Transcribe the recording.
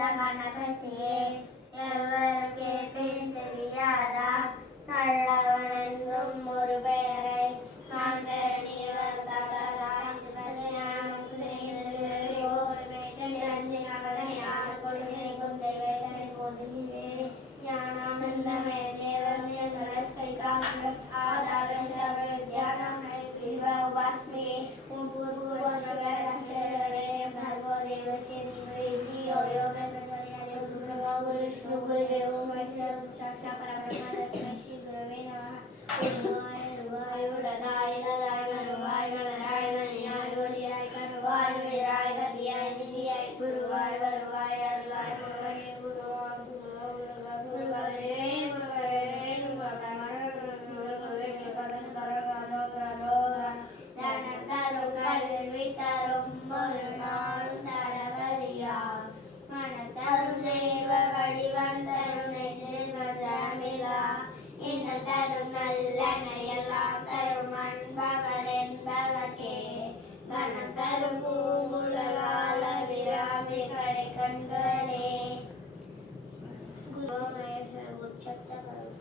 கணபதியே எவருக்கே பின் தெரியாதா நல்லவனென்றும் ஒரு பெயரை நான் பெற நீவர் தகதா ஞானானந்தமே தேவன் ஆதார தியானம் உபாஸ்மி विष्णु गुरुदेव साक्षात् परब्रह्म तस्मै श्री गुरवे नमः।